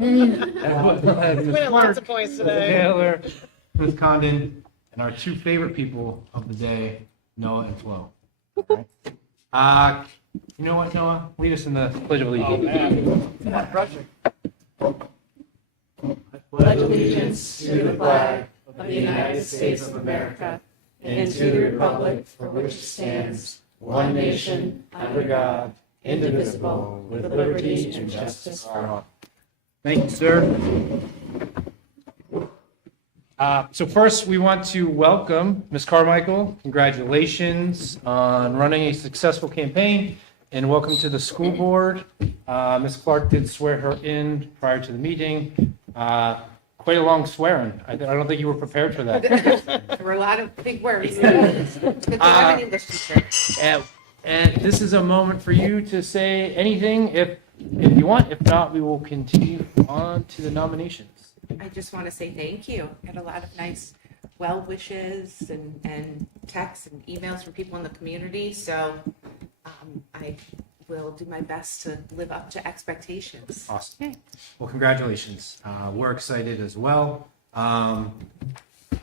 Winning lots of points today. Taylor, Ms. Condon, and our two favorite people of the day, Noah and Flo. All right. You know what, Noah? Lead us in the Pledge of Allegiance. Not rushing. Pledge allegiance to the flag of the United States of America and to the republic for which it stands, one nation, under God, indivisible, with liberty and justice for all. Thank you, sir. So first, we want to welcome Ms. Carmichael. Congratulations on running a successful campaign, and welcome to the school board. Ms. Clark did swear her in prior to the meeting. Quite a long swearing. I don't think you were prepared for that. There were a lot of big words. I'm an English teacher. And this is a moment for you to say anything if you want. If not, we will continue on to the nominations. I just want to say thank you. Had a lot of nice well wishes and texts and emails from people in the community. So I will do my best to live up to expectations. Awesome. Okay. Well, congratulations. We're excited as well.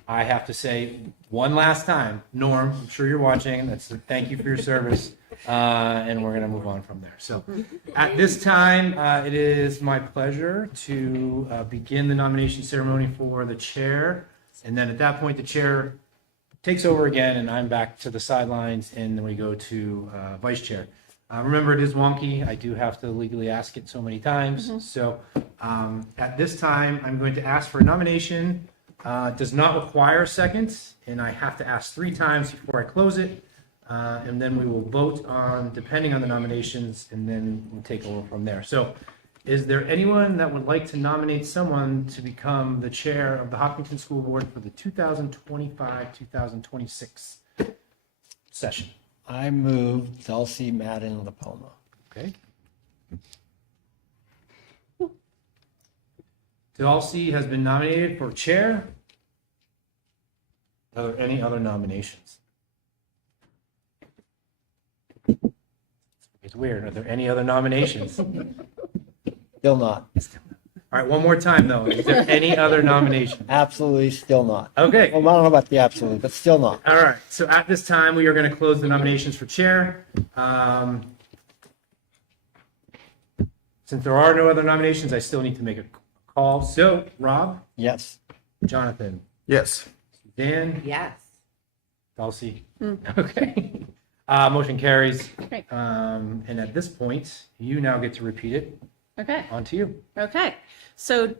I have to say one last time, Norm, I'm sure you're watching. Thank you for your service. And we're going to move on from there. So at this time, it is my pleasure to begin the nomination ceremony for the chair. And then at that point, the chair takes over again, and I'm back to the sidelines, and then we go to vice chair. Remember, it is wonky. I do have to legally ask it so many times. Mm-hmm. So at this time, I'm going to ask for a nomination. Does not require a second, and I have to ask 3 times before I close it. And then we will vote on, depending on the nominations, and then we'll take over from there. So is there anyone that would like to nominate someone to become the chair of the Hopkinton School Board for the 2025-2026 session? I move Dulcie Madden Lapoma. Okay. Dulcie has been nominated for chair. Are there any other nominations? It's weird. Are there any other nominations? Still not. All right, one more time though. Is there any other nominations? Absolutely still not. Okay. Well, I don't know about the absolute, but still not. All right. So at this time, we are going to close the nominations for chair. Since there are no other nominations, I still need to make a call. So, Rob? Yes. Jonathan? Yes. Dan? Yes. Dulcie? Okay. Motion carries. Great. And at this point, you now get to repeat it. Okay. On to you. Okay. So,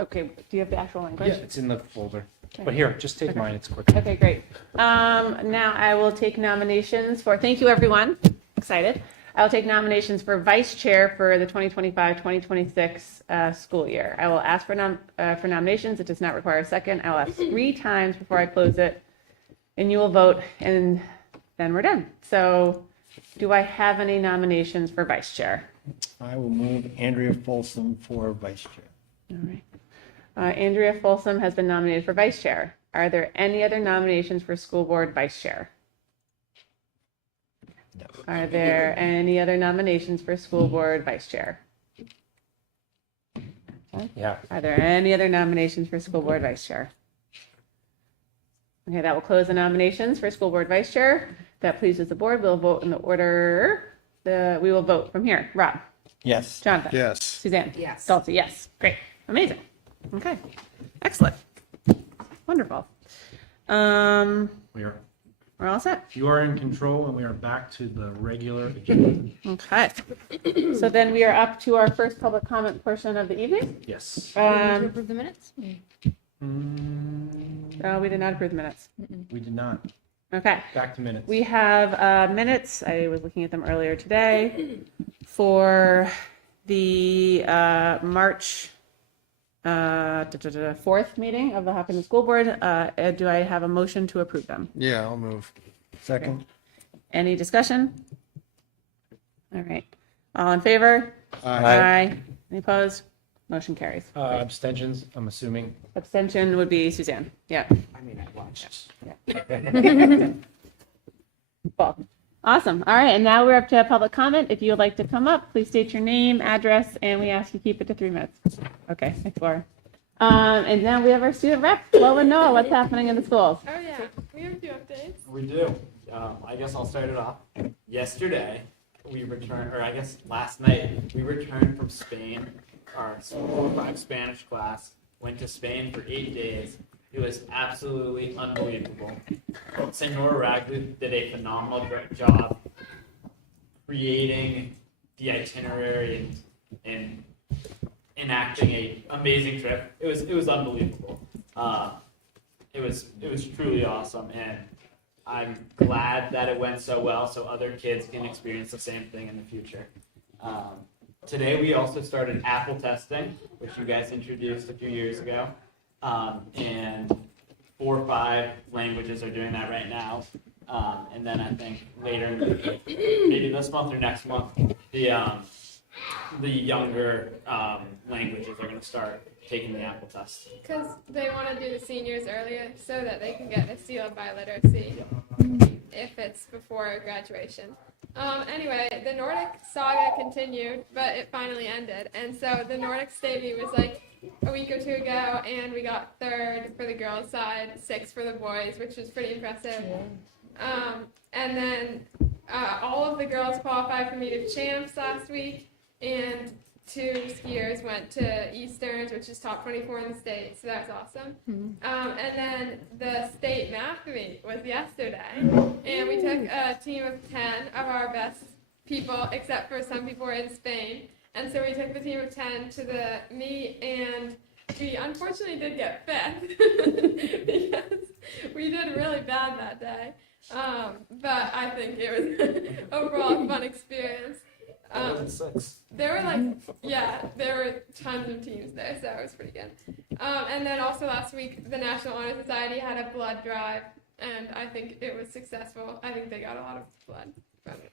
okay. Do you have the actual language? Yeah, it's in the folder. Okay. But here, just take Okay. mine. It's quick. Okay, great. Now I will take nominations for, thank you everyone, excited. I'll take nominations for vice chair for the 2025-2026 school year. I will ask for nominations. It does not require a second. I'll ask 3 times before I close it, and you will vote, and then we're done. So do I have any nominations for vice chair? I will move Andrea Folsom for vice chair. All right. Andrea Folsom has been nominated for vice chair. Are there any other nominations for school board vice chair? No. Are there any other nominations for school board vice chair? Yeah. Are there any other nominations for school board vice chair? Okay, that will close the nominations for school board vice chair. If that pleases the board, we'll vote in the order. We will vote from here. Rob? Yes. Jonathan? Yes. Suzanne? Yes. Dulcie? Yes. Great. Amazing. Okay. Excellent. Wonderful. We're all set. You are in control, and we are back to the regular agenda. Okay. So then we are up to our first public comment portion of the evening. Yes. To approve the minutes? We did not approve the minutes. We did not. Okay. Back to minutes. We have minutes. I was looking at them earlier today for the March 4th meeting of the Hopkinton School Board. Do I have a motion to approve them? Yeah, I'll move. Second. Any discussion? All right. All in favor? Aye. Any opposed? Motion carries. Abstentions, I'm assuming. Abstention would be Suzanne. Yeah. I mean, I watched. Well, Awesome. All right, and now we're up to public comment. If you would like to come up, please state your name, address, and we ask you keep it to 3 minutes. Okay, thanks, Laura. And now we have our student rep, Flo and Noah. What's happening in the schools? Oh yeah, we have a few updates. We do. I guess I'll start it off. Yesterday, we returned, or I guess last night, we returned from Spain. Our 4-5 Spanish class went to Spain for 8 days. It was absolutely unbelievable. Senora Ragley did a phenomenal job creating the itinerary and enacting a amazing trip. It was unbelievable. It was truly awesome, and I'm glad that it went so well, so other kids can experience the same thing in the future. Today we also started Apple testing, which you guys introduced a few years ago, and 4 or 5 languages are doing that right now. And then I think later, maybe this month or next month, the younger languages are going to start taking the Apple test. Because they want to do the seniors earlier so that they can get a seal of biliteracy if it's before graduation. Anyway, the Nordic saga continued, but it finally ended. And so the Nordic Stevie was like a week or 2 ago, and we got 3rd for the girls' side, 6th for the boys, which was pretty impressive. And then all of the girls qualified for Meet of Champs last week, and 2 skiers went to Easterns, which is top 24 in the state, so that was awesome. And then the state math meet was yesterday, and we took a team of 10 of our best people, except for some people were in Spain. And so we took the team of 10 to the meet, and we unfortunately did get 5th because we did really bad that day. But I think it was overall a fun experience. There were there were tons of teams there, so it was pretty good. And then also last week, the National Honor Society had a blood drive, and I think it was successful. I think they got a lot of blood from it.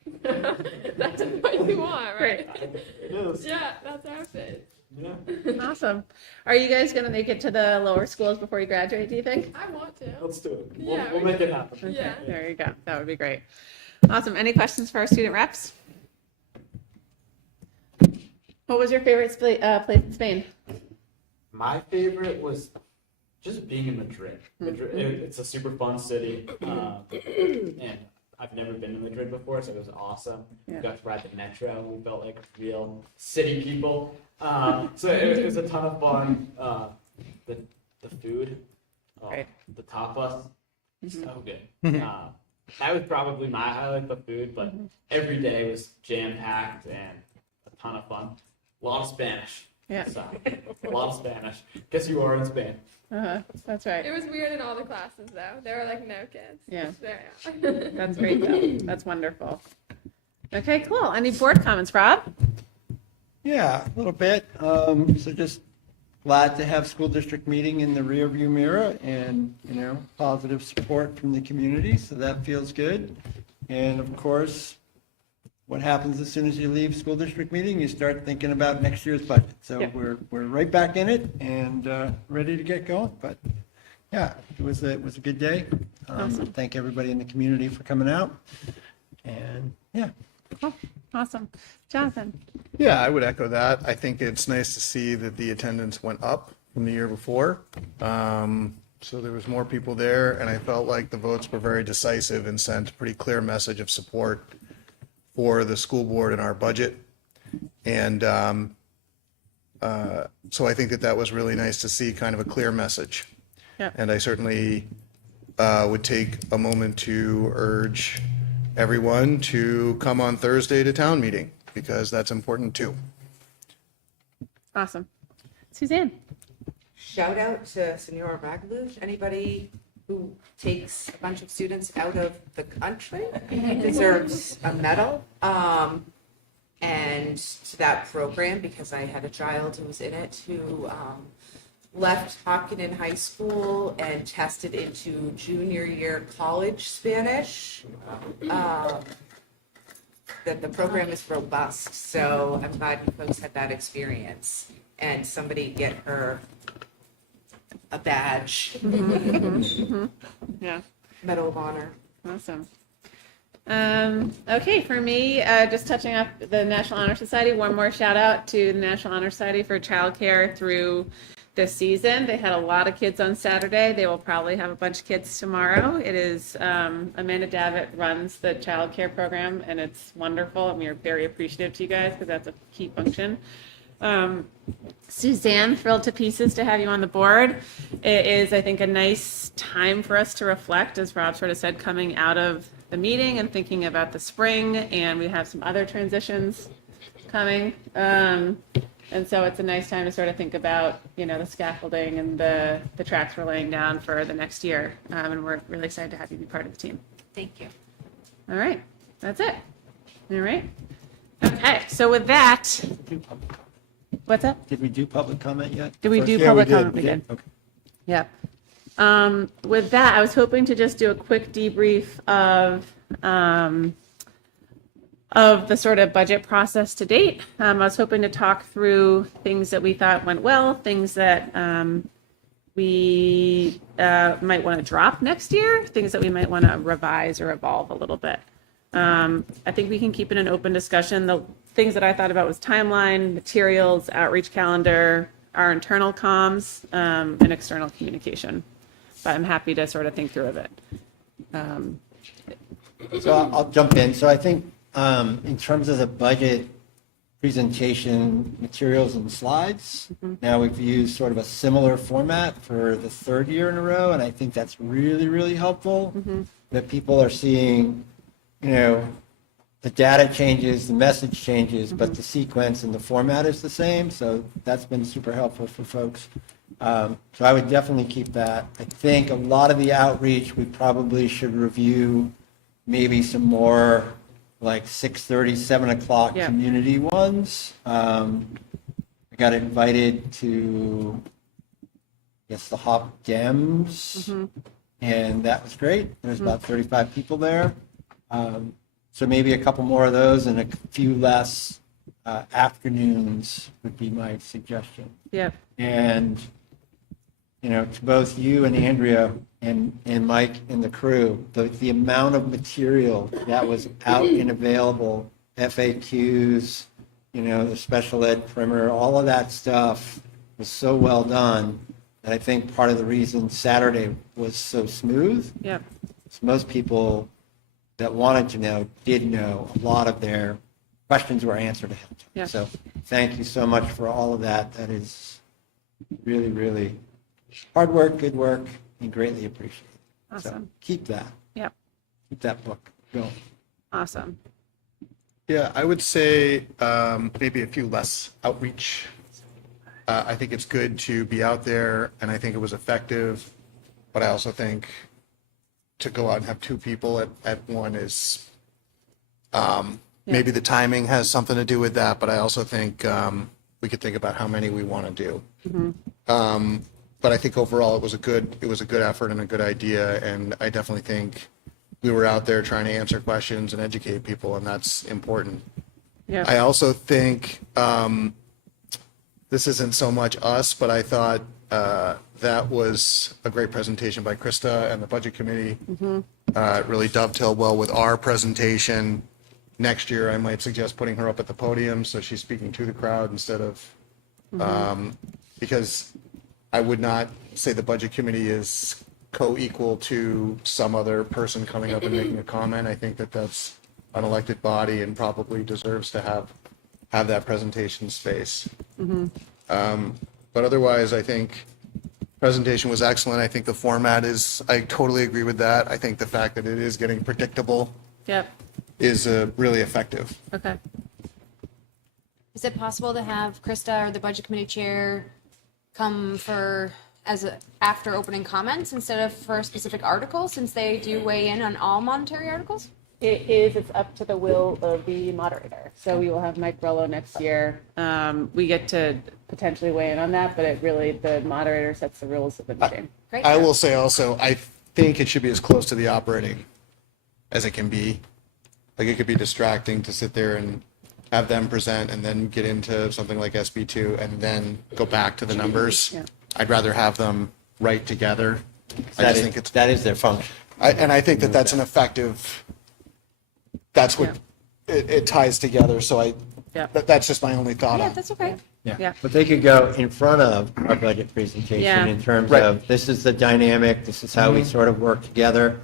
That's what you want, right? It is. Yeah, that's our fate. Yeah. Awesome. Are you guys going to make it to the lower schools before you graduate, do you think? I want to. Let's do it. Yeah, We'll make it happen. Yeah. There you go. That would be great. Awesome. Any questions for our student reps? What was your favorite place in Spain? My favorite was just being in Madrid. It's a super fun city, and I've never been to Madrid before, so it was awesome. Yeah. We got to ride the metro. We felt like real city people. So it was a ton of fun. The food, Right. the tapas, so good. That was probably my highlight, the food, but every day was jam-packed and a ton of fun. A lot of Spanish. Yeah. So, a lot of Spanish. Guess you are in Spain. That's right. It was weird in all the classes, though. There were like no kids. Yeah. There. That's great, though. That's wonderful. Okay, cool. Any board comments, Rob? Yeah, a little bit. So just glad to have school district meeting in the rearview mirror and, positive support from the community. So that feels good. And of course, what happens as soon as you leave school district meeting, you start thinking about next year's budget. So Yeah. we're right back in it and ready to get going. But yeah, it was a good day. Awesome. Thank everybody in the community for coming out. And yeah. Cool. Awesome. Jonathan? Yeah, I would echo that. I think it's nice to see that the attendance went up from the year before. So there was more people there, and I felt like the votes were very decisive and sent a pretty clear message of support for the school board and our budget. And so I think that was really nice to see, kind of a clear message. Yeah. And I certainly would take a moment to urge everyone to come on Thursday to town meeting, because that's important too. Awesome. Suzanne? Shout out to Senora Ragley. Anybody who takes a bunch of students out of the country deserves a medal. And to that program, because I had a child who was in it who left Hopkinton High School and tested into junior year college Spanish. That the program is robust, so I'm glad you folks had that experience. And somebody get her a badge, Yeah. Medal of Honor. Awesome. Okay, for me, just touching up the National Honor Society, one more shout out to the National Honor Society for childcare through this season. They had a lot of kids on Saturday. They will probably have a bunch of kids tomorrow. It is Amanda Davitt runs the childcare program, and it's wonderful. And we are very appreciative to you guys because that's a key function. Suzanne, thrilled to pieces to have you on the board. It is, I think, a nice time for us to reflect, as Rob sort of said, coming out of the meeting and thinking about the spring, and we have some other transitions coming. And so it's a nice time to sort of think about, the scaffolding and the tracks we're laying down for the next year. And we're really excited to have you be part of the team. Thank you. All right, that's it. All right. Okay, so with that, what's that? Did we do public comment yet? Did we do Yeah, public did. comment? We did. Okay. Yep. With that, I was hoping to just do a quick debrief of the sort of budget process to date. I was hoping to talk through things that we thought went well, things that we might want to drop next year, things that we might want to revise or evolve a little bit. I think we can keep it an open discussion. The things that I thought about was timeline, materials, outreach calendar, our internal comms, and external communication. But I'm happy to sort of think through of it. So I'll jump in. So I think in terms of the budget presentation materials and slides, now we've used sort of a similar format for the third year in a row, and I think that's really, really helpful, that people are seeing, the data changes, the message changes, but the sequence and the format is the same. So that's been super helpful for folks. So I would definitely keep that. I think a lot of the outreach, we probably should review maybe some more like 6:30, 7 o'clock Yeah. community ones. I got invited to, I guess, the Hop Dems, and that was great. There was about 35 people there. So maybe a couple more of those and a few less afternoons would be my suggestion. Yep. And, to both you and Andrea and Mike and the crew, the amount of material that was out and available, FAQs, the special ed primer, all of that stuff was so well done. And I think part of the reason Saturday was so smooth Yep. is most people that wanted to know did know. A lot of their questions were answered ahead of time. Yeah. So thank you so much for all of that. That is really, really hard work, good work, and greatly appreciated. So Awesome. keep that. Yep. Keep that book going. Awesome. Yeah, I would say maybe a few less outreach. I think it's good to be out there, and I think it was effective, but I also think to go out and have two people at one is maybe the timing has something to do with that, but I also think we could think about how many we want to do. But I think overall it was a good effort and a good idea, and I definitely think we were out there trying to answer questions and educate people, and that's important. Yeah. I also think this isn't so much us, but I thought that was a great presentation by Krista and the Budget Committee. It really dovetailed well with our presentation. Next year, I might suggest putting her up at the podium so she's speaking to the crowd instead of, because I would not say the Budget Committee is co-equal to some other person coming up and making a comment. I think that that's an elected body and probably deserves to have that presentation space. But otherwise, I think presentation was excellent. I think the format I totally agree with that. I think the fact that it is getting predictable Yep. is really effective. Okay. Is it possible to have Krista or the budget committee chair come after opening comments instead of for a specific article, since they do weigh in on all monetary articles? It's up to the will of the moderator. So we will have Mike Rello next year. We get to potentially weigh in on that, but the moderator sets the rules of the meeting. Great. I will say also, I think it should be as close to the operating as it can be. Like, it could be distracting to sit there and have them present and then get into something like SB2 and then go back to the numbers. Yeah. I'd rather have them right together. I just think it's, That is their function. and I think that that's an effective that's what it ties together. So Yeah. that's just my only thought Yeah, on. that's okay. Yeah. Yeah, but they could go in front of our budget presentation Yeah. in terms Right. of, this is the dynamic, this is how we sort of work together.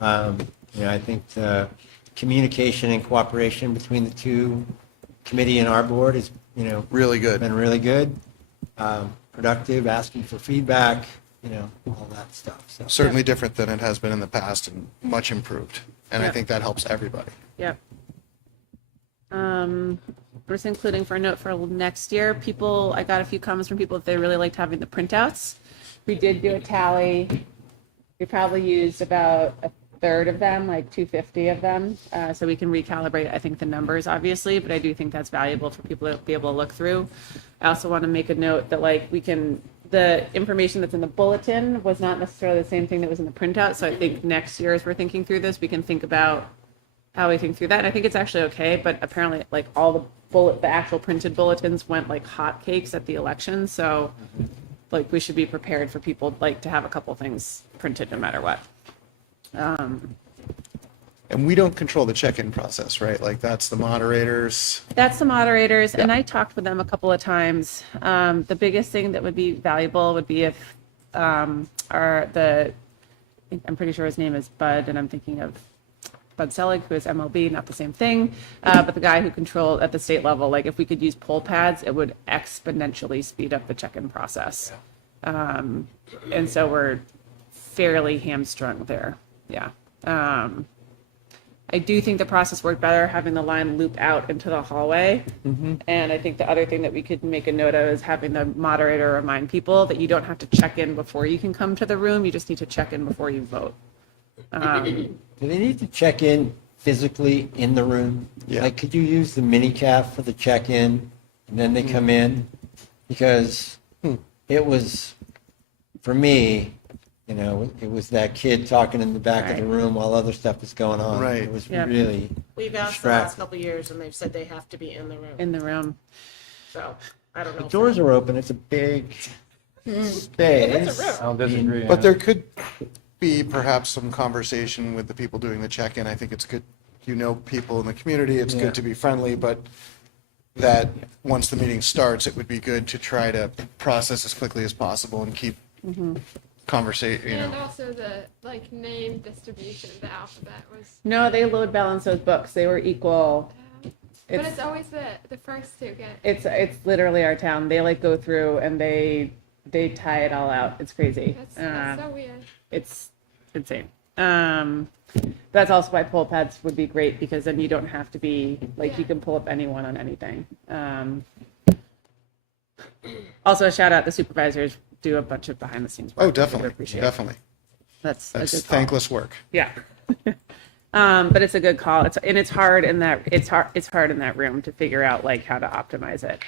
I think the communication and cooperation between the two committee and our board is, Really good. been really good, productive, asking for feedback, all that stuff. So Certainly different than it has been in the past and much improved. And I Yeah. think that helps everybody. Yep. Just including for a note for next year, I got a few comments from people that they really liked having the printouts. We did do a tally. We probably used about a third of them, like 250 of them. So we can recalibrate, I think, the numbers, obviously, but I do think that's valuable for people to be able to look through. I also want to make a note that the information that's in the bulletin was not necessarily the same thing that was in the printout. So I think next year, as we're thinking through this, we can think about how we think through that. And I think it's actually okay, but apparently all the actual printed bulletins went like hotcakes at the election. So we should be prepared for people to have a couple things printed no matter what. And we don't control the check-in process, right? Like that's the moderators. That's the moderators, and I talked with them a couple of times. The biggest thing that would be valuable would be if I'm pretty sure his name is Bud, and I'm thinking of Bud Selig, who is MLB, not the same thing, but the guy who controlled at the state level, if we could use poll pads, it would exponentially speed up the check-in process. And so we're fairly hamstrung there. Yeah. I do think the process worked better having the line loop out into the hallway. And I think the other thing that we could make a note of is having the moderator remind people that you don't have to check in before you can come to the room. You just need to check in before you vote. do they need to check in physically in the room? Yeah. Could you use the mini caf for the check-in and then they come in? Because it was, for me, it was that kid talking in the back of the room while other stuff was going on. Right. It was Yep. really We've asked the last distracting. couple of years and they've said they have to be in the room. In the room. So I don't know. The doors are open, it's a big space. I don't disagree. But there could be perhaps some conversation with the people doing the check-in. I think it's good, people in the community, it's Yeah. good to be friendly, but that once the meeting starts, it would be good to try to process as quickly as possible and keep conversation, And also the name distribution of the alphabet was. No, they load balance those books. They were equal. But It's- it's always the first to get. It's literally our town. They go through and they tie it all out. It's crazy. That's so weird. It's insane. That's also why poll pads would be great because then you don't have to be you can pull up anyone on anything. Also, a shout out the supervisors do a bunch of behind the scenes work. Oh, which I definitely, appreciate. definitely. That's a That's good call. thankless work. Yeah. But it's a good call. It's hard in that room to figure out how to optimize it,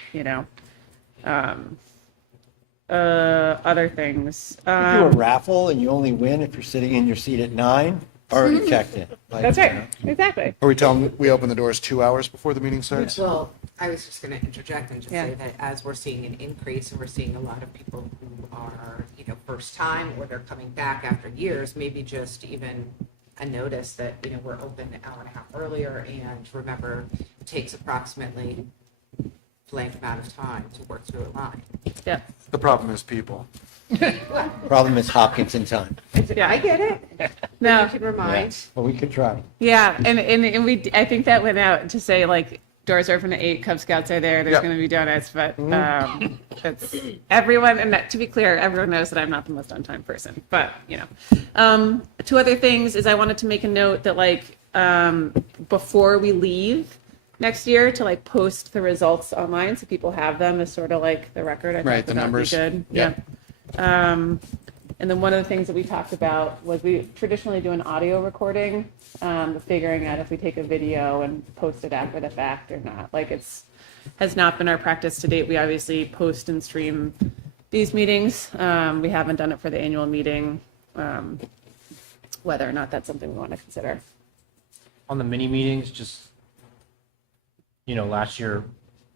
other things. You do a raffle and you only win if you're sitting in your seat at 9, already checked in. That's right. Exactly. Are we telling them we open the doors 2 hours before the meeting starts? Well, I was just going to interject and just Yeah. say that as we're seeing an increase and we're seeing a lot of people who are, first time or they're coming back after years, maybe just even a notice that, we're open an hour and a half earlier and remember it takes approximately blank amount of time to work through a line. Yeah. The problem is people. Problem is Hopkinton time. Yeah. I get it. No. You can remind. But we could try. Yeah, and I think that went out to say doors are open at 8, Cub Scouts are there. There's Yeah. going to be donuts, but it's everyone. And to be clear, everyone knows that I'm not the most on time person. But two other things is I wanted to make a note that before we leave next year to post the results online so people have them as sort of the record. I thought Right, the that would be numbers. good. Yeah. And then one of the things that we talked about was we traditionally do an audio recording, figuring out if we take a video and post it after the fact or not. Has not been our practice to date. We obviously post and stream these meetings. We haven't done it for the annual meeting, whether or not that's something we want to consider. On the mini meetings, just, last year,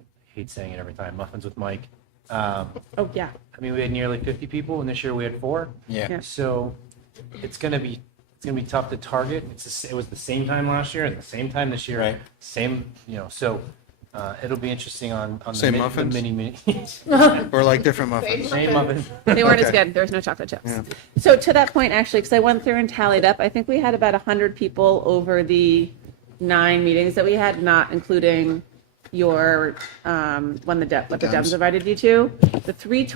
I hate saying it every time, Muffins with Mike. Oh, yeah. We had nearly 50 people, and this year we had 4. Yeah. Yeah. So it's going to be It's going to be tough to target. It was the same time last year, at the same time this year. Right. Same, so it'll be interesting on Same the muffins? mini. Or like different muffins? Same muffins. They weren't as Okay. good. There was no chocolate chips. Yeah. So to that point, actually, because I went through and tallied up, I think we had about 100 people over the 9 meetings that we had, not including your what the Dems Dems. invited you to. The 3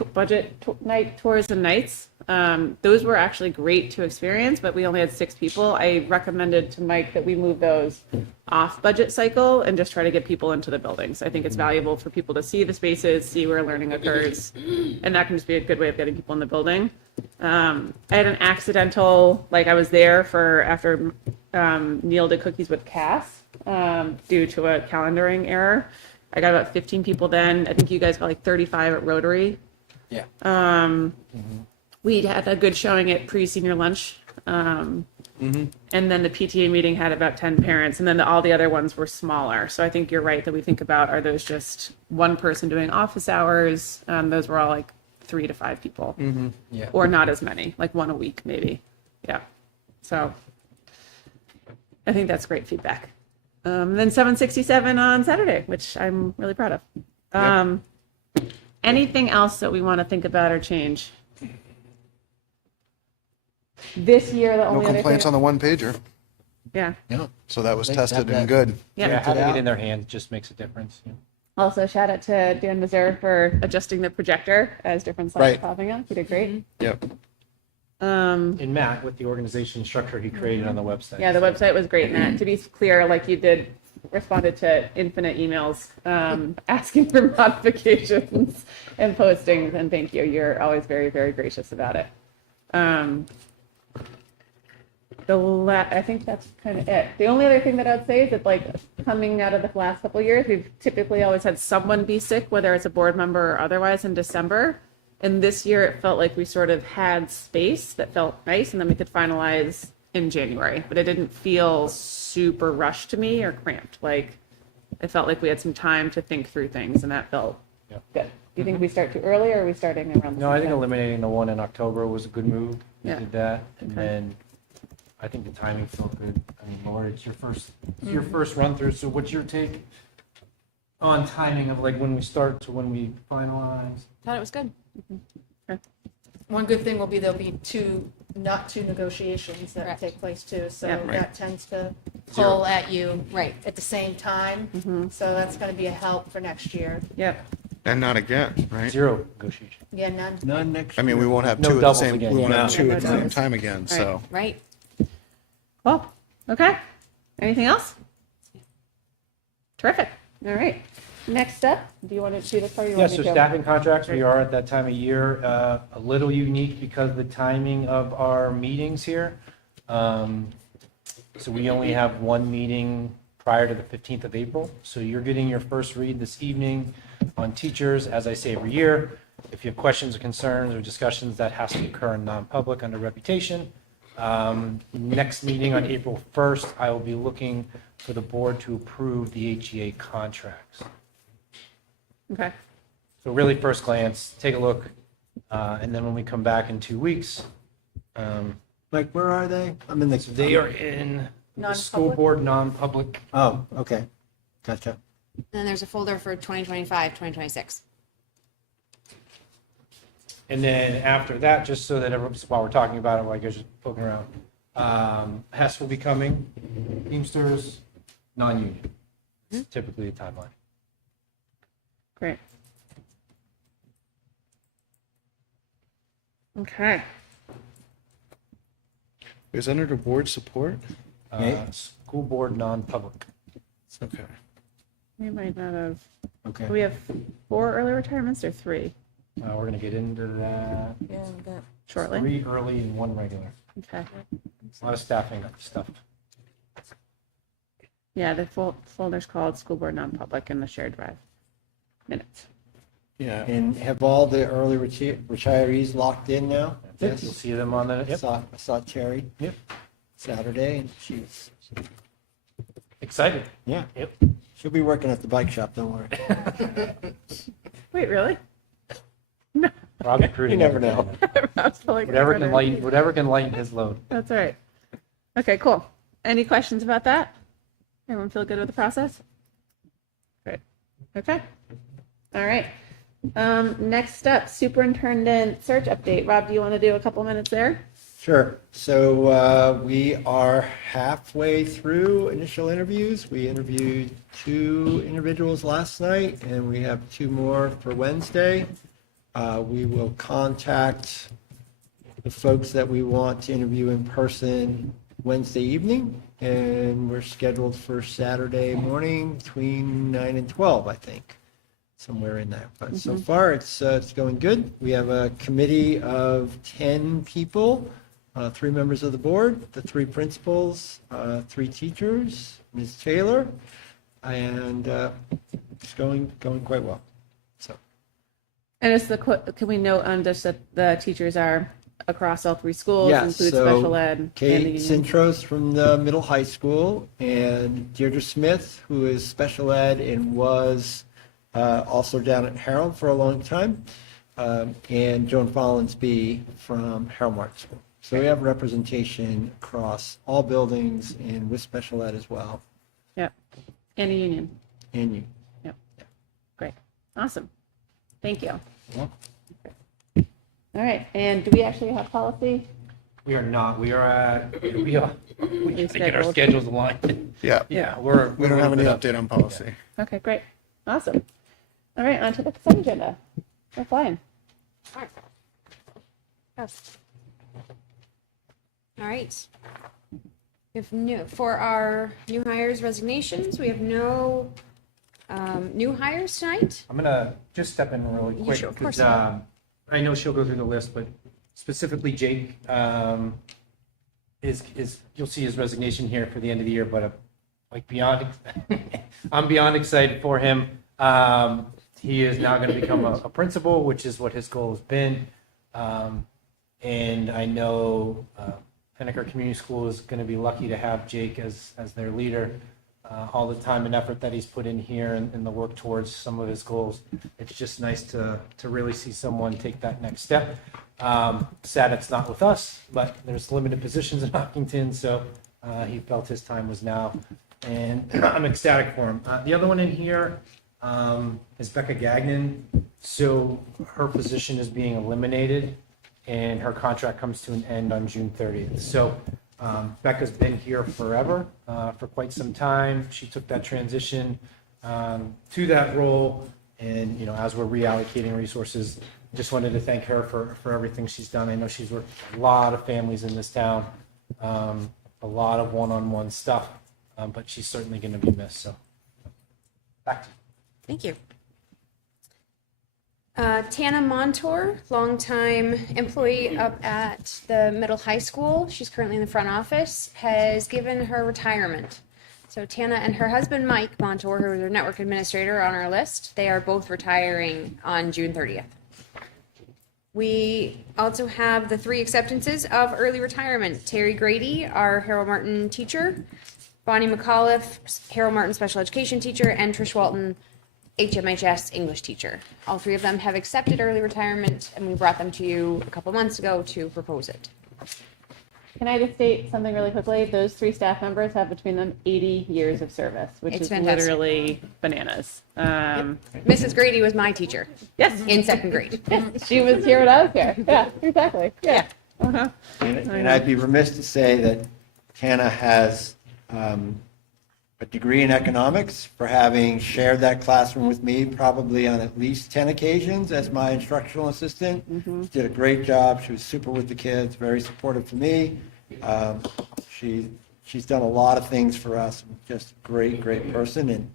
night tours and nights, those were actually great to experience, but we only had 6 people. I recommended to Mike that we move those off budget cycle and just try to get people into the buildings. I think it's valuable for people to see the spaces, see where learning occurs, and that can just be a good way of getting people in the building. I had an accidental, I was there after Neil did cookies with Cass due to a calendaring error. I got about 15 people then. I think you guys got 35 at Rotary. Yeah. We had a good showing at pre-senior lunch. And then the PTA meeting had about 10 parents, and then all the other ones were smaller. So I think you're right that we think about, are those just one person doing office hours? Those were all 3 to 5 people. Yeah. Or not as many, 1 a week maybe. Yeah. So I think that's great feedback. Then 767 on Saturday, which I'm really proud of. Anything else that we want to think about or change? This year, the No only other complaints thing, on the one pager, yeah. so that was Nice to have tested that. and good. Yeah. Having out. it in their hands just makes a difference. Also, shout out to Dan Mazur for adjusting the projector as different slides Right. popping up. He did great. Yep. And Matt, with the organization structure he created on the website. Yeah, the website was great, Matt. To be clear, you did, responded to infinite emails asking for modifications and postings, and thank you. You're always very, very gracious about it. I think that's kind of it. The only other thing that I'd say is that, coming out of the last couple of years, we've typically always had someone be sick, whether it's a board member or otherwise, in December. And this year, it felt like we sort of had space that felt nice, and then we could finalize in January. But it didn't feel super rushed to me or cramped. It felt like we had some time to think through things, and that felt Yep. good. Do you think we start too early, or are we starting around the No, I same think time? eliminating the one in October was a good move. We Yeah. did that, and Okay. then I think the timing felt good. I mean, Laura, it's your first run through. So, what's your take on timing of when we start to when we finalize? Thought it was good. One good thing will be there'll be not two negotiations that Correct. take place too. So Yeah. Right. that tends to pull at you Right. at the same time. So that's going to be a help for next year. Yep. And not again, right? Zero negotiation. Yeah, none. None next I mean, we year. won't have No two at the doubles same, again, we won't yeah. have two No at the same doubles. time again, so. Right. Well, okay. Anything else? Terrific. All right. Next up, do you want to do this part? Or you Yeah, want me so to? staffing contracts, we are at that time of year, a little unique because of the timing of our meetings here. So we only have one meeting prior to the 15th of April. So you're getting your first read this evening on teachers, as I say every year. If you have questions or concerns or discussions, that has to occur in non-public under reputation. Next meeting on April 1st, I will be looking for the board to approve the HEA contracts. Okay. So really, first glance, take a look, and then when we come back in 2 weeks, Mike, where are they? I'm in the. they are in the school Non-public? board non-public. Oh, okay. Gotcha. And then there's a folder for 2025, 2026. And then after that, just so that while we're talking about it, while you guys are poking around, Hess will be coming, Teamsters, non-union. It's typically the timeline. Great. Okay. Is that under board support? Yeah. School board non-public. Okay. We might not have. Okay. We have 4 early retirements or 3 We're going to get into that. Yeah, that. shortly. 3 early and 1 regular. Okay. A lot of staffing stuff. Yeah, the folder's called School Board Non-Public in the shared drive. Minutes. Yeah. And have all the early retirees locked in now? You'll see them on the, yep. I saw Terry Yep. Saturday, and she's, Excited. yeah, Yep. she'll be working at the bike shop, don't worry. Wait, really? Rob's recruiting. You never everybody. know. Rob's pulling Whatever can together. lighten his load. That's all right. Okay, cool. Any questions about that? Everyone feel good with the process? Great. Okay. All right. Next up, superintendent search update. Rob, do you want to do a couple minutes there? Sure. So we are halfway through initial interviews. We interviewed 2 individuals last night, and we have 2 more for Wednesday. We will contact the folks that we want to interview in person Wednesday evening, and we're scheduled for Saturday morning between 9 and 12, I think, somewhere in there. But so far, it's going good. We have a committee of 10 people, 3 members of the board, the 3 principals, 3 teachers, Ms. Taylor, and it's going quite well. So And it's can we note on just that the teachers are across all 3 schools, Yes, include so special ed and the Kate union? Sintros from the middle high school, and Deirdre Smith, who is special ed and was also down at Harold for a long time, and Joan Follinsby from Harold Martin School. So we have representation across all buildings and with special ed as well. Yep. And a union. And you. Yep. Great. Awesome. Thank you. Yeah. All right. And do we actually have policy? We are not. We gotta get our Scheduled. schedules aligned. Yeah. Yeah, We don't have any a little bit update on policy. Okay, great. Awesome. All right, on to the consent agenda. We're fine. Yes. All right. For our new hires resignations, we have no new hires tonight. I'm gonna just step in really You quick sure? Of course. because I know she'll go through the list, but specifically Jake is you'll see his resignation here for the end of the year, but like beyond, I'm beyond excited for him. He is now going to become a principal, which is what his goal has been, and I know Henniker Community School is going to be lucky to have Jake as their leader. All the time and effort that he's put in here and the work towards some of his goals. It's just nice to really see someone take that next step. Sad it's not with us, but there's limited positions in Hopkinton, so he felt his time was now, and I'm ecstatic for him. The other one in here is Becca Gagnon. So her position is being eliminated, and her contract comes to an end on June 30th. So Becca's been here forever, for quite some time. She took that transition to that role, and as we're reallocating resources, just wanted to thank her for everything she's done. I know she's worked with a lot of families in this town, a lot of one-on-one stuff, but she's certainly going to be missed. So back to you. Thank you. Tana Montour, longtime employee up at the middle high school. She's currently in the front office, has given her retirement. So Tana and her husband, Mike Montour, who is their network administrator, are on our list. They are both retiring on June 30th. We also have the 3 acceptances of early retirement. Terry Grady, our Harold Martin teacher, Bonnie McAuliffe, Harold Martin special education teacher, and Trish Walton, HMHS English teacher. All 3 of them have accepted early retirement, and we brought them to you a couple months ago to propose it. Can I just state something really quickly? Those 3 staff members have between them 80 years of service, which It's is fantastic. literally bananas. Mrs. Grady was my teacher Yes, in 2nd grade. she was here when I was here. Yeah, exactly. Yeah. Uh-huh. And I'd be remiss to say that Tana has a degree in economics for having shared that classroom with me probably on at least 10 occasions as my instructional assistant. She did a great job. She was super with the kids, very supportive to me. She's done a lot of things for us. Just a great person, and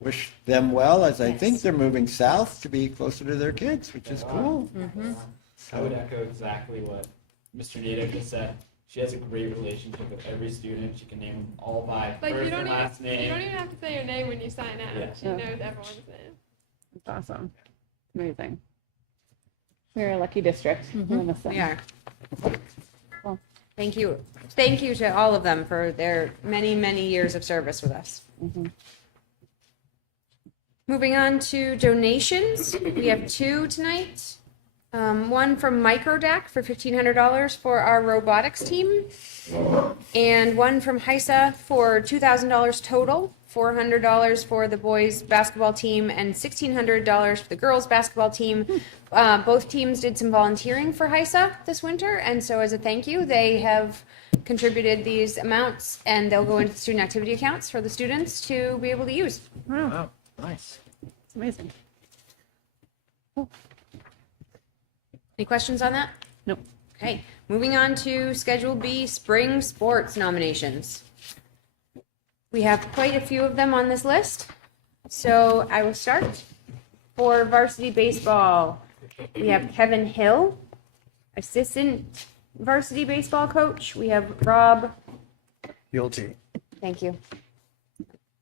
wish them well, as I think they're moving south to be closer to their kids, which is cool. I would echo exactly what Mr. Natick just said. She has a great relationship with every student. She can name them all by Like first you don't and last even name. have to say your name when you sign out. Yeah. She knows everyone's name. That's awesome. Amazing. We're a lucky district. We'll miss them. We are. Cool. Thank you. Thank you to all of them for their many, many years of service with us. Moving on to donations. We have 2 tonight. One from Microdac for $1,500 for our robotics team. And one from HISA for $2,000 total, $400 for the boys basketball team and $1,600 for the girls basketball team. Both teams did some volunteering for HISA this winter, and so as a thank you, they have contributed these amounts, and they'll go into student activity accounts for the students to be able to use. Wow, nice. It's amazing. Any questions on that? Nope. Okay, moving on to Schedule B, spring sports nominations. We have quite a few of them on this list. So I will start. For varsity baseball, we have Kevin Hill, assistant varsity baseball coach. We have Rob. Guilty. Thank you.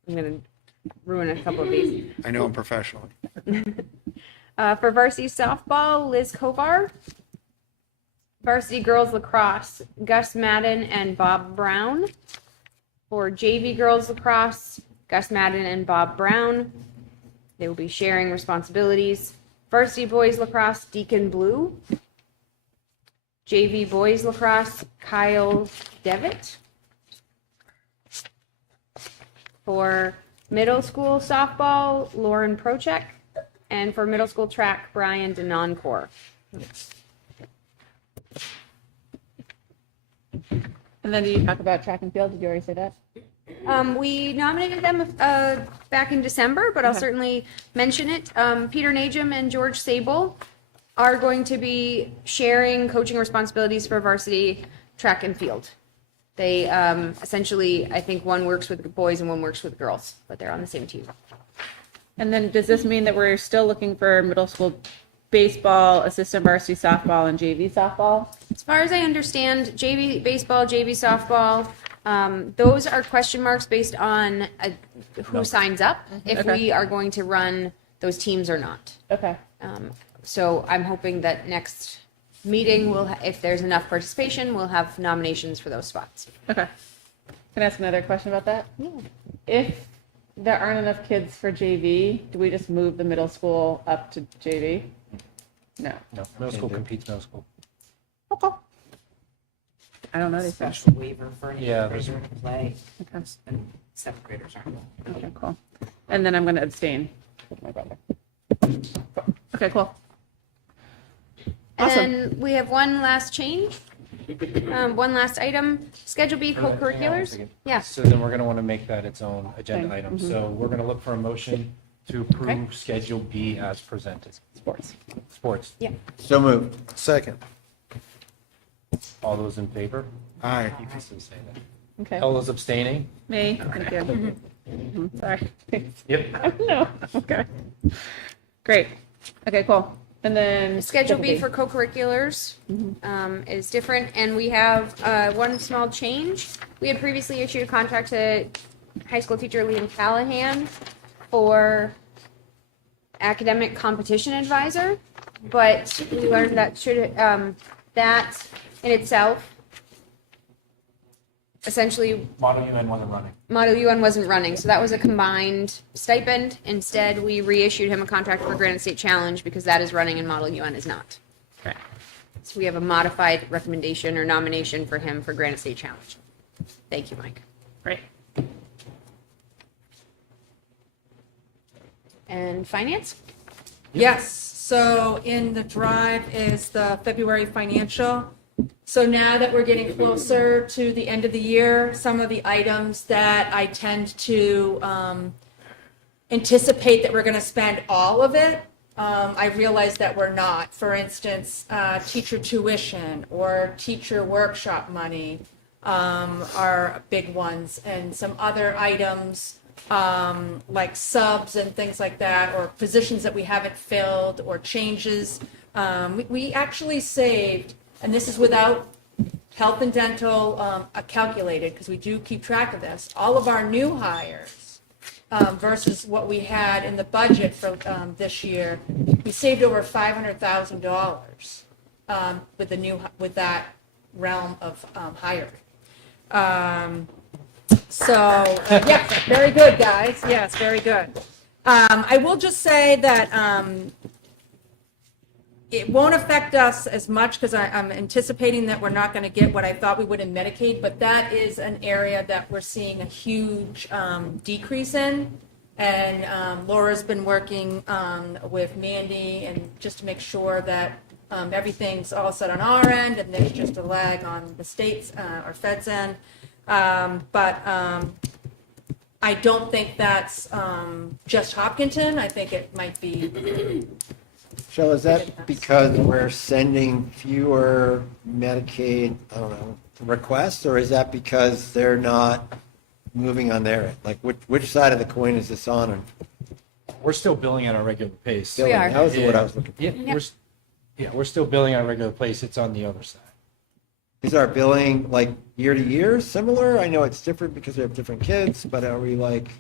I'm going to ruin a couple of these. I know him professionally. For varsity softball, Liz Kovar. Varsity girls lacrosse, Gus Madden and Bob Brown. For JV girls lacrosse, Gus Madden and Bob Brown. They will be sharing responsibilities. Varsity boys lacrosse, Deacon Blue. JV boys lacrosse, Kyle Devitt. For middle school softball, Lauren Prochek. And for middle school track, Brian Denoncourt. And then did you talk about track and field? Did you already say that? We nominated them back in December, but I'll certainly mention it. Peter Najum and George Sable are going to be sharing coaching responsibilities for varsity track and field. They essentially, I think one works with the boys and one works with girls, but they're on the same team. And then does this mean that we're still looking for middle school baseball, assistant varsity softball, and JV softball? As far as I understand, JV baseball, JV softball, those are question marks based on who signs up, if Okay. we are going to run those teams or not. Okay. So I'm hoping that next meeting, if there's enough participation, we'll have nominations for those spots. Okay. Can I ask another question about that? Yeah. If there aren't enough kids for JV, do we just move the middle school up to JV? No. No, middle school competes middle school. Okay. I don't know these stuff. Special waiver for any Yeah, grade there's- to play, Okay. and seventh graders aren't. Okay, cool. And then I'm going to abstain with my brother. Okay, cool. Awesome. And we have one last change, one last item, Schedule B Hang on a co-curriculars. second. Yeah. So then we're going to want to make that its own agenda Thing. item. So we're going to look for a motion to approve Schedule B as presented. Sports. Sports. So moved. Second. All those in favor? Aye. You can still say that. Okay. All those abstaining? Me. Thank you. Sorry. Yep. No. Okay. Great. Okay, cool. And then Schedule B for co-curriculars is different, and we have one small change. We had previously issued a contract to high school teacher Liam Callahan for academic competition advisor, but we learned that that in itself, essentially, Model UN wasn't running. Model UN wasn't running, so that was a combined stipend. Instead, we reissued him a contract for Granite State Challenge because that is running and Model UN is not. Okay. So we have a modified recommendation or nomination for him for Granite State Challenge. Thank you, Mike. Great. And finance? Yes, so in the drive is the February financial. So now that we're getting closer to the end of the year, some of the items that I tend to anticipate that we're going to spend all of it, I realize that we're not. For instance, teacher tuition or teacher workshop money are big ones, and some other items like subs and things like that, or positions that we haven't filled, or changes. We actually saved, and this is without health and dental calculated, because we do keep track of this, all of our new hires versus what we had in the budget for this year. We saved over $500,000 with that realm of hiring. Yes, very good, guys. Yes, very good. I will just say that it won't affect us as much because I'm anticipating that we're not going to get what I thought we would in Medicaid, but that is an area that we're seeing a huge decrease in. And Laura's been working with Mandy and just to make sure that everything's all set on our end and there's just a lag on the state's or Fed's end. But I don't think that's just Hopkinton. I think it might be. So is that because we're sending fewer Medicaid, I don't know, requests, or is that because they're not moving on their end? Like, which side of the coin is this on? We're still billing at our regular pace. We are. That was what I was looking for. We're still billing at our regular pace. It's on the other side. Is our billing like year to year similar? I know it's different because we have different kids, but are we like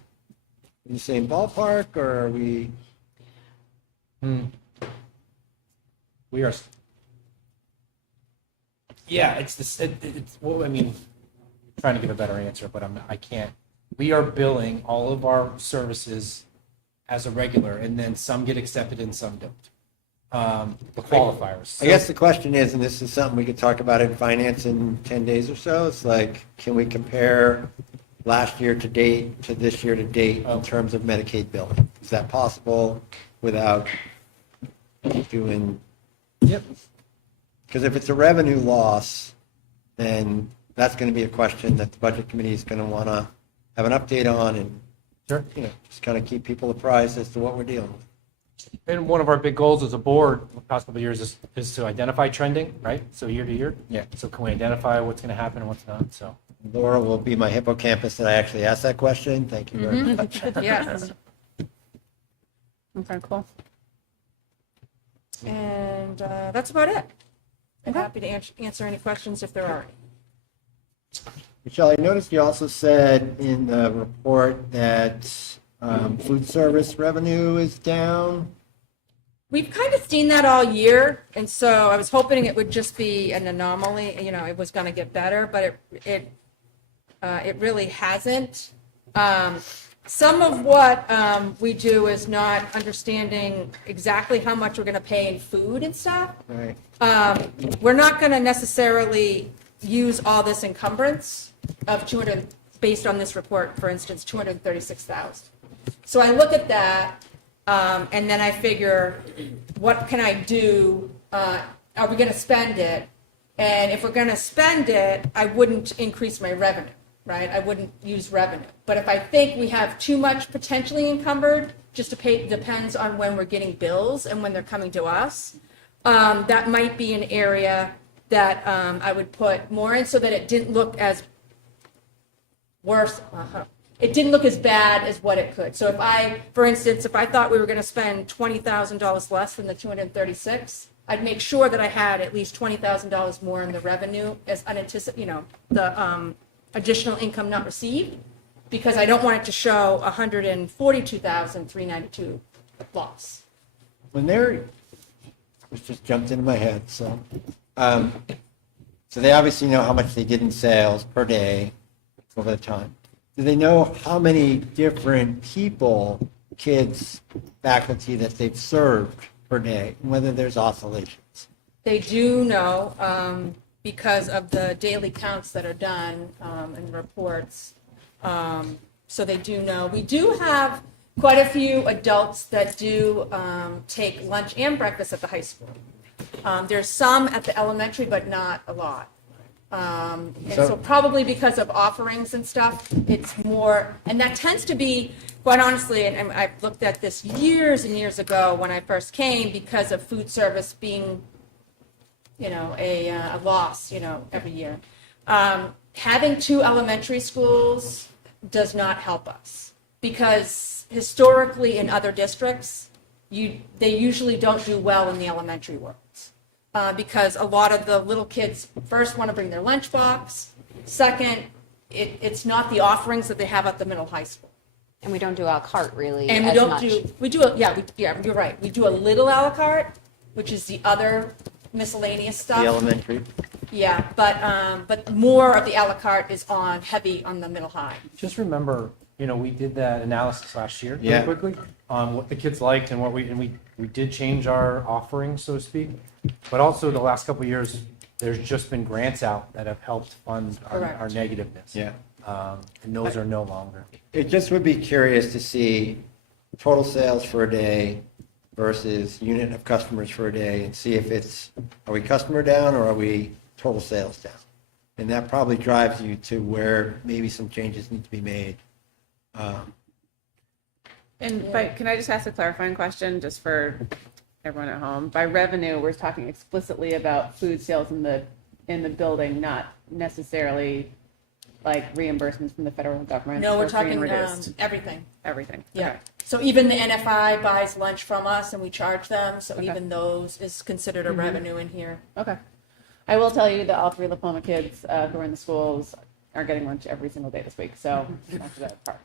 in the same ballpark, or are we? We are. Yeah, it's this. It's well, I mean, trying to give a better answer, but I can't. We are billing all of our services as a regular, and then some get accepted and some don't. The qualifiers. I guess the question is, and this is something we could talk about in finance in 10 days or so, it's like, can we compare last year to date to this year to date in terms of Medicaid billing? Is that possible without doing? Yep. Because if it's a revenue loss, then that's going to be a question that the budget committee is going to want to have an update on and, Sure. just kind of keep people apprised as to what we're dealing with. And one of our big goals as a board the past couple of years is to identify trending, right? So year to year. Yeah. So can we identify what's going to happen and what's not? So. Laura will be my hippocampus that I actually asked that question. Thank you very much. Yes. Okay, cool. And that's about it. I'm happy to answer any questions if there are any. Michelle, I noticed you also said in the report that food service revenue is down. We've kind of seen that all year, and so I was hoping it would just be an anomaly. It was going to get better, but it really hasn't. Some of what we do is not understanding exactly how much we're going to pay in food and stuff. Right. We're not going to necessarily use all this encumbrance of 200, based on this report, for instance, 236,000. So I look at that, and then I figure, what can I do? Are we going to spend it? And if we're going to spend it, I wouldn't increase my revenue, right? I wouldn't use revenue. But if I think we have too much potentially encumbered, just to pay, depends on when we're getting bills and when they're coming to us, that might be an area that I would put more in so that it didn't look as worse. It didn't look as bad as what it could. So if I, for instance, if I thought we were going to spend $20,000 less than the 236, I'd make sure that I had at least $20,000 more in the revenue as unanticipated, the additional income not received, because I don't want it to show 142,392 loss. When they're, which just jumped into my head, so they obviously know how much they did in sales per day over the time. Do they know how many different people, kids, faculty that they've served per day, and whether there's oscillations? They do know because of the daily counts that are done and reports. So they do know. We do have quite a few adults that do take lunch and breakfast at the high school. There's some at the elementary, but not a lot. And so probably because of offerings and stuff, it's more, and that tends to be, quite honestly, and I've looked at this years and years ago when I first came, because of food service being, a loss, every year. Having two elementary schools does not help us, because historically in other districts, they usually don't do well in the elementary world. Because a lot of the little kids first want to bring their lunchbox. Second, it's not the offerings that they have at the middle high school. And we don't do a la carte really And we as don't much. you're right. We do a little a la carte, which is the other miscellaneous stuff. The elementary. Yeah, but more of the a la carte is heavy on the middle high. Just remember, we did that analysis last year Yeah. really quickly. on what the kids liked and we did change our offering, so to speak. But also the last couple of years, there's just been grants out that have helped fund Correct. our negativeness. Yeah. And those are no longer. It just would be curious to see total sales for a day versus unit of customers for a day and see if are we customer down or are we total sales down? And that probably drives you to where maybe some changes need to be made. Can I just ask a clarifying question just for everyone at home? By revenue, we're talking explicitly about food sales in the building, not necessarily like reimbursements from the federal government. No, we're for free talking and reduced. everything. Everything. Yeah. Okay. So even the NFI buys lunch from us and we charge them, so Okay. even those is considered a revenue in here. Okay. I will tell you that all 3 Lipoma kids who are in the schools are getting lunch every single day this week. So that's that part.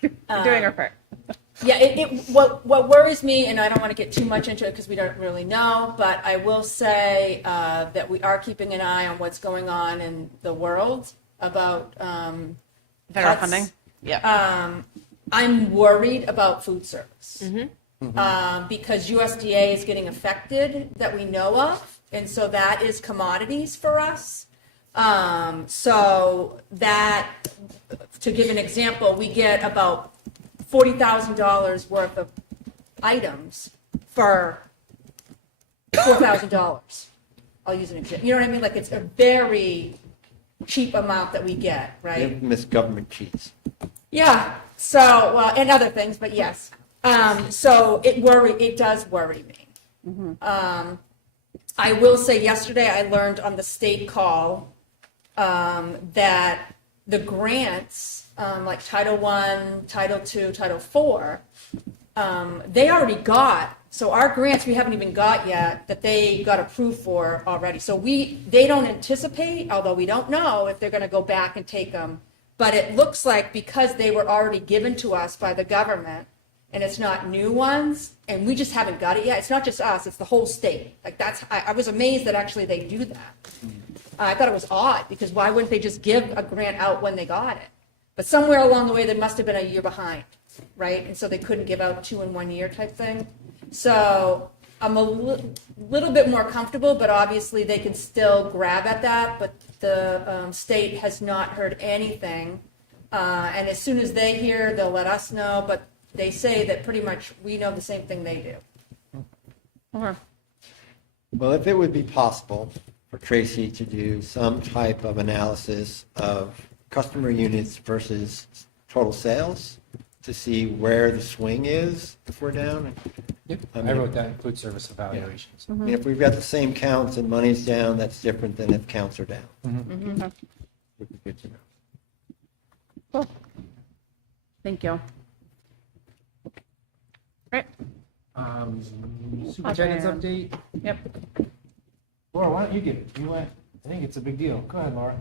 We're doing our part. Yeah, what worries me, and I don't want to get too much into it because we don't really know, but I will say that we are keeping an eye on what's going on in the world about Federal cuts. funding. Yeah. I'm worried about food service because USDA is getting affected that we know of, and so that is commodities for us. So that, to give an example, we get about $40,000 worth of items for $4,000. I'll use an example. You know what I mean? Like it's a very cheap amount that we get, right? Infamous government cheats. Yeah. So, and other things, but yes. So it does worry me. I will say yesterday I learned on the state call that the grants, like Title I, Title II, Title IV, they already got. So our grants we haven't even got yet that they got approved for already. So they don't anticipate, although we don't know if they're going to go back and take them. But it looks like because they were already given to us by the government, and it's not new ones, and we just haven't got it yet. It's not just us; it's the whole state. Like I was amazed that actually they do that. I thought it was odd because why wouldn't they just give a grant out when they got it? But somewhere along the way, they must have been a year behind, right? And so they couldn't give out 2 in 1 year type thing. So I'm a little bit more comfortable, but obviously they can still grab at that. But the state has not heard anything. And as soon as they hear, they'll let us know. But they say that pretty much we know the same thing they do. Okay. Well, if it would be possible for Tracy to do some type of analysis of customer units versus total sales to see where the swing is if we're down. Yep. I I mean- wrote that in food service evaluations. I mean, if we've got the same counts and money's down, that's different than if counts are down. Okay. Would be good to know. Cool. Thank you. Right. Superintendent's Okay. update. Yep. Laura, why don't you give it? You went. I think it's a big deal. Go ahead, Laura.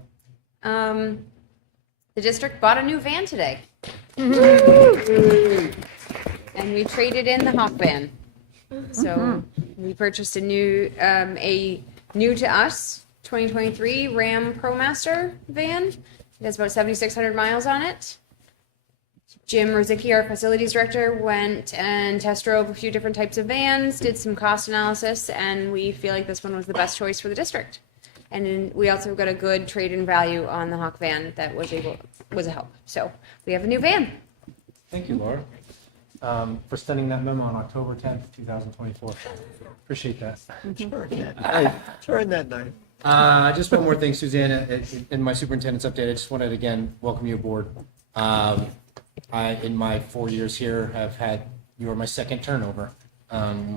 The district bought a new van today. And we traded in the Hawk van. So we purchased a new to us 2023 Ram ProMaster van. It has about 7,600 miles on it. Jim Rozicki, our facilities director, went and test drove a few different types of vans, did some cost analysis, and we feel like this one was the best choice for the district. And then we also got a good trade-in value on the Hawk van that was a help. So we have a new van. Thank you, Laura, for sending that memo on October 10th, 2024. Appreciate that. Turn that night. Just one more thing, Susanna, in my superintendent's update, I just wanted to again welcome you aboard. In my 4 years here, you were my second turnover,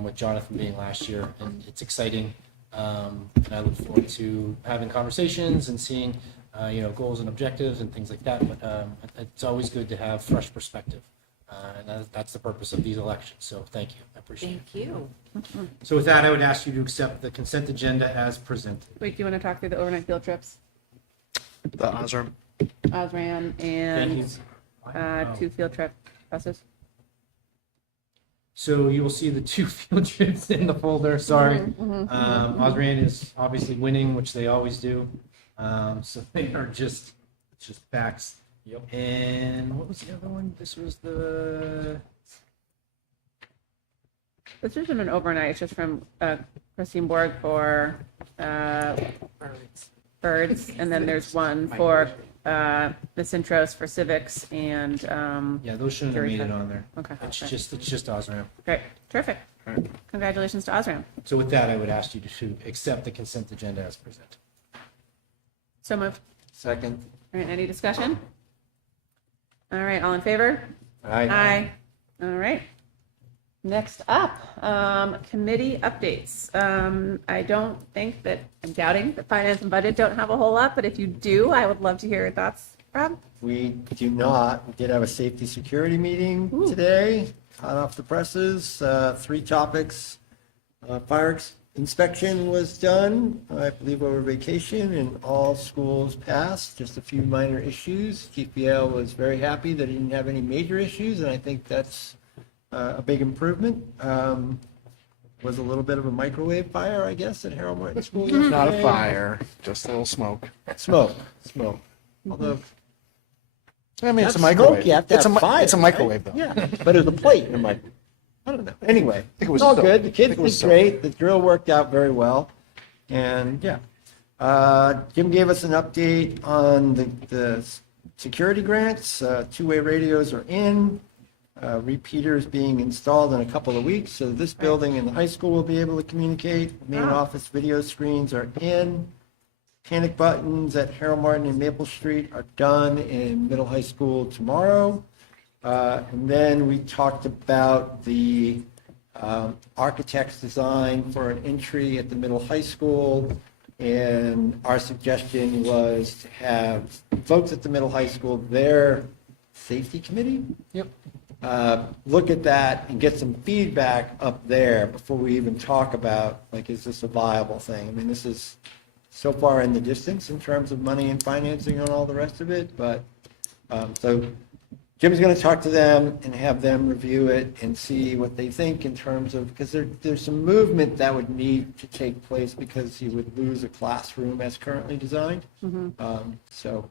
with Jonathan being last year, and it's exciting. And I look forward to having conversations and seeing, goals and objectives and things like that. But it's always good to have fresh perspective, and that's the purpose of these elections. So thank you, I appreciate it. Thank you. So with that, I would ask you to accept the consent agenda as presented. Wait, do you want to talk through the overnight field trips? The Osram. Osram Thank and you. 2 field trip buses. So you will see the 2 field trips in the folder. Sorry. Osran is obviously winning, which they always do. So they are just facts. Yep. And what was the other one? This was the This isn't an overnight, it's just from Christine Borg for birds, and then there's one for Miss Intros for civics and, Yeah, those shouldn't have made it on there. okay. It's just Osram. Great, terrific. Congratulations to Osram. So with that, I would ask you to accept the consent agenda as presented. So moved. Second. All right, any discussion? All right, all in favor? Aye. All right. Next up, committee updates. I don't think that, I'm doubting that finance and budget don't have a whole lot, but if you do, I would love to hear your thoughts, Rob. We do not. We did have a safety security meeting today, hot off the presses, 3 topics. Fire inspection was done, I believe over vacation, and all schools passed, just a few minor issues. GPL was very happy that he didn't have any major issues, and I think that's a big improvement. Was a little bit of a microwave fire, I guess, at Harold Martin School. Not a yesterday. fire, just a little smoke. Smoke. Although, I mean, it's a That's microwave. smoke, you have to It's a have mi- fire, It's a right? microwave, though. yeah, but it was a plate in a microwave. I don't know. Anyway, it was it's all soap. good. The I kids think it was did soap. great. The drill worked out very well. And yeah, Jim gave us an update on the security grants. Two-way radios are in. Repeaters being installed in a couple of weeks. So this building and the high school will be able to communicate. Main office video screens are in. Panic buttons at Harold Martin and Maple Street are done in middle high school tomorrow. And then we talked about the architect's design for an entry at the middle high school. And our suggestion was to have folks at the middle high school, their safety committee, look at that and get some feedback up there before we even talk about, like, is this a viable thing? I mean, this is so far in the distance in terms of money and financing and all the rest of it, but, so Jim's going to talk to them and have them review it and see what they think in terms of, because there's some movement that would need to take place because you would lose a classroom as currently designed. So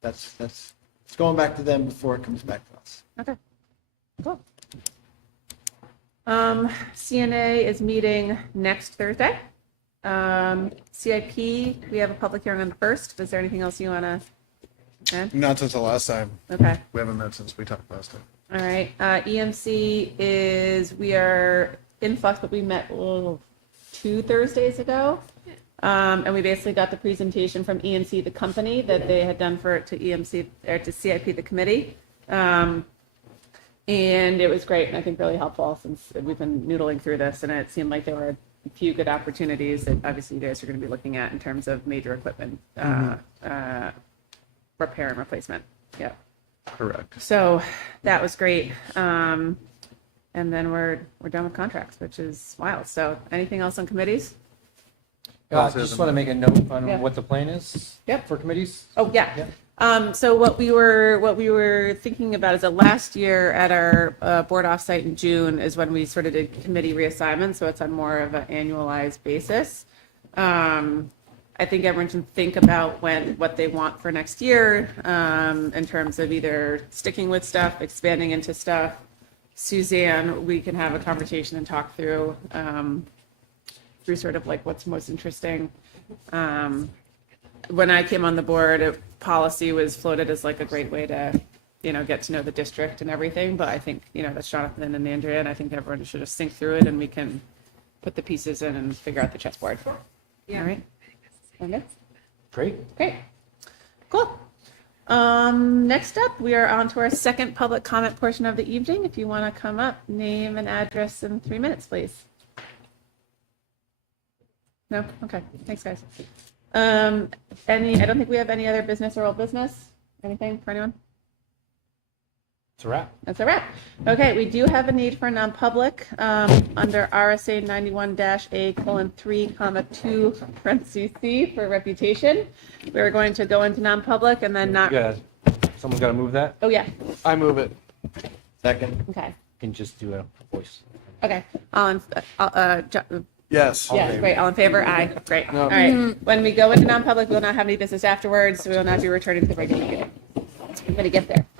that's, it's going back to them before it comes back to us. Okay, cool. CNA is meeting next Thursday. CIP, we have a public hearing on the 1st. Is there anything else you want to add? Not since the last time. Okay, We haven't met since we talked last time. all right. EMC is, we are in flux, but we met 2 Thursdays ago. And we basically got the presentation from EMC, the company, that they had done for it to EMC, or to CIP, the committee. And it was great, and I think really helpful, since we've been noodling through this, and it seemed like there were a few good opportunities that obviously you guys are going to be looking at in terms of major equipment repair and replacement. Yeah. Correct. So that was great. And then we're done with contracts, which is wild. So anything else on committees? Just want to make a note on Yeah. what the plan is Yep. for committees. Oh, yeah. So what we were thinking about is that last year at our board offsite in June is when we sort of did committee reassignment, so it's on more of an annualized basis. I think everyone should think about what they want for next year, in terms of either sticking with stuff, expanding into stuff. Suzanne, we can have a conversation and talk through sort of like what's most interesting. When I came on the board, policy was floated as like a great way to, get to know the district and everything. But I think, that's Jonathan and Andrea, and I think everyone should just think through it, and we can put the pieces in and figure out the chessboard. Yeah. All right. Okay. Great. Great. Cool. Next up, we are on to our second public comment portion of the evening. If you want to come up, name and address in 3 minutes, please. No? Okay. Thanks, guys. I don't think we have any other business or old business. Anything for anyone? It's a wrap. That's a wrap. Okay, we do have a need for a non-public under RSA 91-A:3, 2, C for reputation. We're going to go into non-public and then not. Someone's got to move that. Oh, yeah. I move it. Second. Okay. You can just do a voice. Okay. Yes. Yeah, great. All in favor? Aye. Great. No. All right. When we go into non-public, we will not have any business afterwards, so we will not be returning to the regular meeting. I'm going to get there.